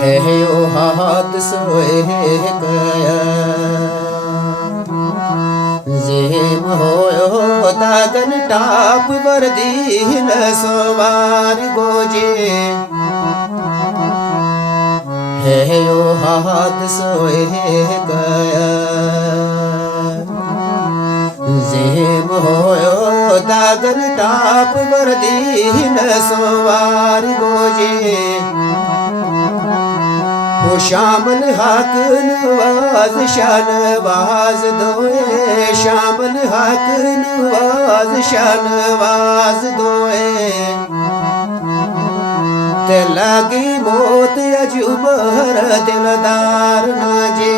है यो हाथ सोए कया जेम होयो दागन टाप वर्दीन सोवार गोजे है यो हाथ सोए कया जेम होयो दागन टाप वर्दीन सोवार गोजे हो शामल हाक नवाज शान वाज दोए शामल हाक नवाज शान वाज दोए ते लागी मौत अजुबर दिलदार नाजे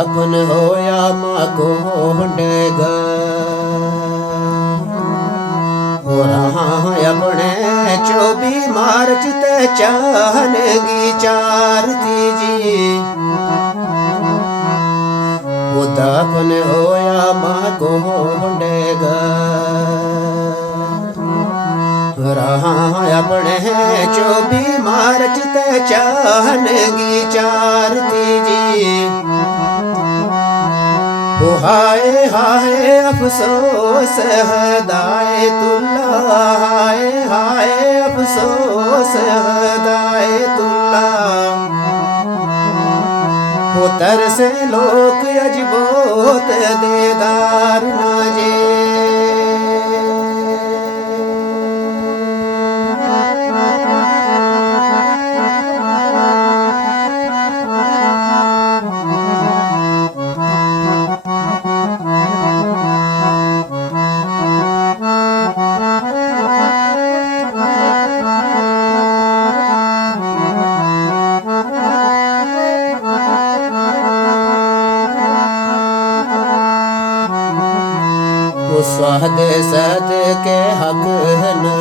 अपन होया माँ को होंडेगा हो रहा अपने 24 मार्च ते चाहनेगी 4 तीजी वो अपन होया माँ को होंडेगा रहा अपने 24 मार्च ते चाहनेगी 4 तीजी ओ हाय हाय अफसोस हदाए तुल्ला हाय हाय अफसोस हदाए तुल्ला वो तरसे लोक अजबोत देदार नाजे स्वाद सद के हक न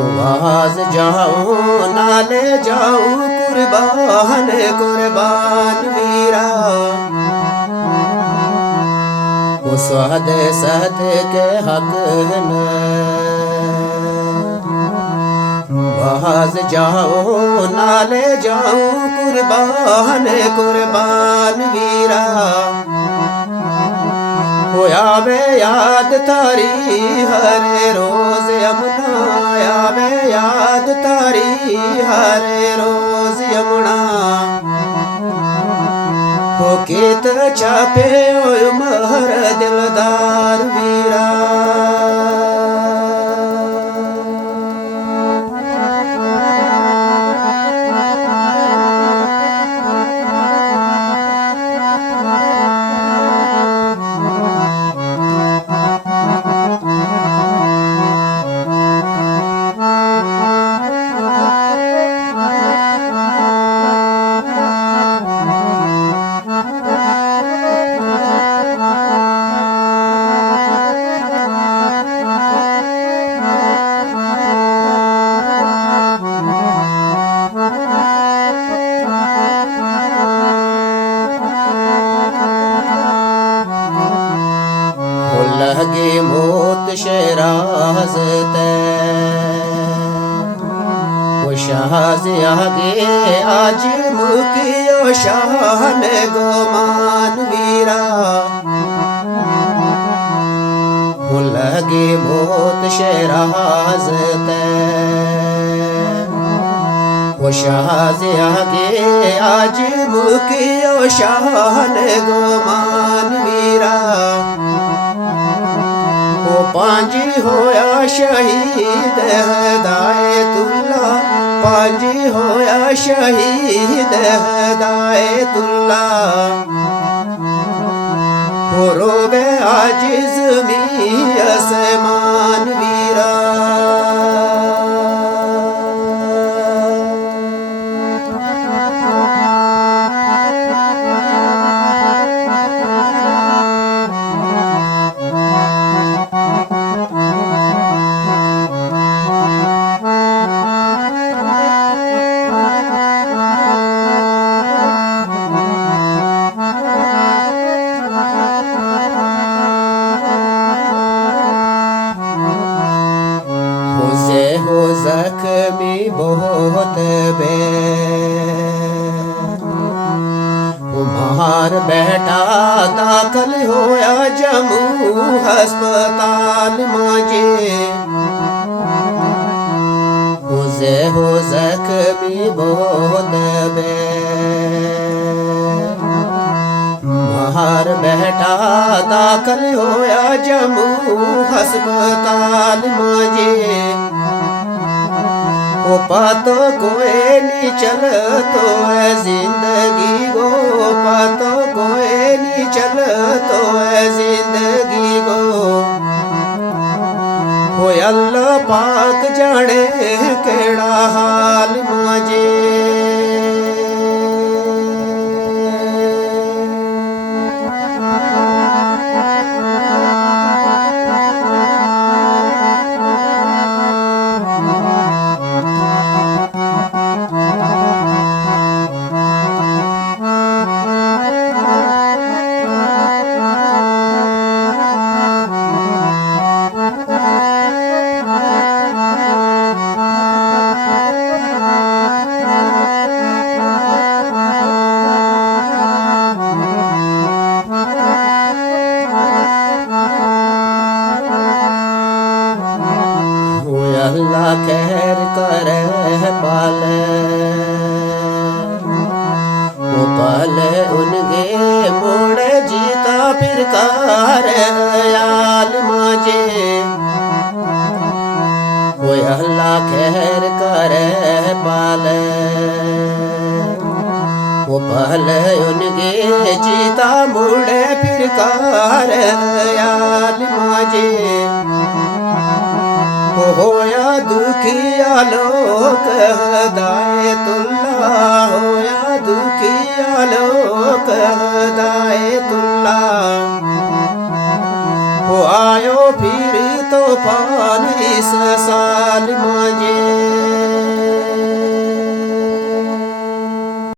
आवाज जाऊं नाले जाऊं कुर्बान कुर्बान वीरा स्वाद सद के हक न आवाज जाऊं नाले जाऊं कुर्बान कुर्बान वीरा होया वे याद तारी हरे रोज यमुना आवे याद तारी हरे रोज यमुना हो केत चापे ओ महर दिलदार वीरा लगे मौत शहराज ते वो शाहज आगे आज मुकियो शान गोमान वीरा वो लगे मौत शहराज ते वो शाहज आगे आज मुकियो शान गोमान वीरा वो पांजी होया शहीद हदाए तुल्ला पांजी होया शहीद हिदायतुल्ला हो रोवे आजिज मी आसमान वीरा हो जख्मी बहुत बे उमार बेटा दाखिल होया जम्मू हस्पताल मांजे हो जख्मी बहुत बे मार बेटा दाखिल होया जम्मू हस्पताल मांजे ओ पातो कोई नी चल तो है जिंदगी गो पातो कोई नी चल तो है जिंदगी गो हो अल्लाह पाक जाने केड़ा हाल मांजे अल्लाह खैर करे पाले वो पाले उनके मोड़े जीता फिर कार याल मांजे वो अल्लाह खैर करे पाले वो पाले उनके जीता मोड़े फिर कार याल मांजे होया दुखिया लोक हिदायतुल्ला होया दुखिया लोक हिदायतुल्ला हो आयो फिर तूफान इस साल मांजे